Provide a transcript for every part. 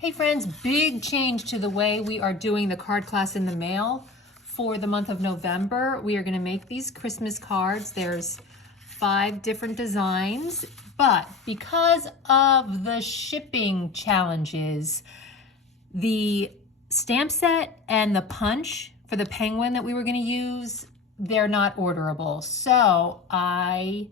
Hey friends, big change to the way we are doing the card class in the mail for the month of November. We are going to make these Christmas cards. There's 5 different designs, but because of the shipping challenges, the stamp set and the punch for the penguin that we were going to use, they're not orderable. So I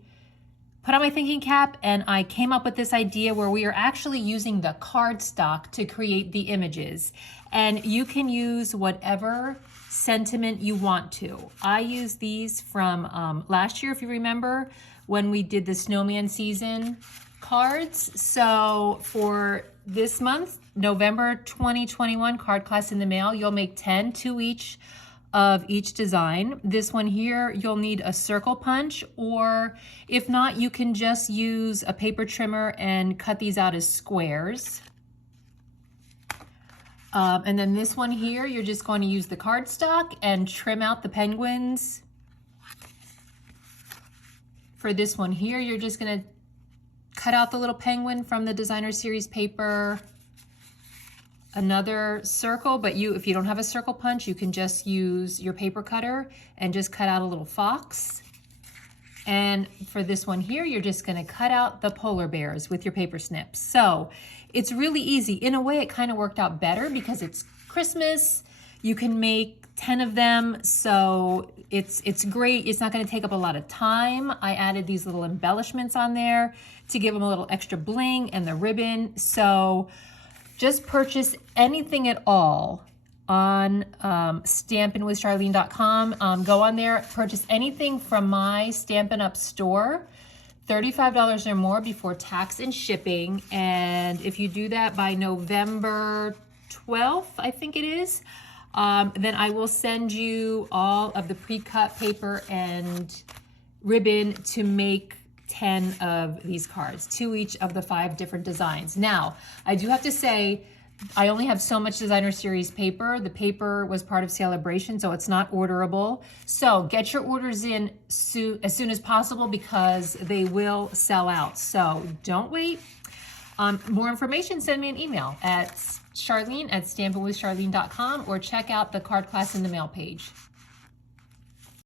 put on my thinking cap and I came up with this idea where we are actually using the cardstock to create the images. And you can use whatever sentiment you want to. I used these from last year, if you remember, when we did the snowman season cards. So for this month, November 2021 card class in the mail, you'll make 10, 2 each of each design. This one here, you'll need a circle punch, or if not, you can just use a paper trimmer and cut these out as squares. And then this one here, you're just going to use the cardstock and trim out the penguins. For this one here, you're just gonna cut out the little penguin from the designer series paper. Another circle, but if you don't have a circle punch, you can just use your paper cutter and just cut out a little fox. And for this one here, you're just gonna cut out the polar bears with your paper snips. So it's really easy. In a way, it kind of worked out better because it's Christmas. You can make 10 of them, so it's great. It's not gonna take up a lot of time. I added these little embellishments on there to give them a little extra bling and the ribbon. So just purchase anything at all on stampinwithcharlene.com. Go on there, purchase anything from my Stampin' Up! Store, $35 or more before tax and shipping. And if you do that by November 12th, I think it is, then I will send you all of the pre-cut paper and ribbon to make 10 of these cards, 2 each of the 5 different designs. Now, I do have to say, I only have so much designer series paper. The paper was part of Celebration, so it's not orderable. So get your orders in as soon as possible because they will sell out. So don't wait. More information, send me an email at charlene@stampinwithcharlene.com or check out the card class in the mail page.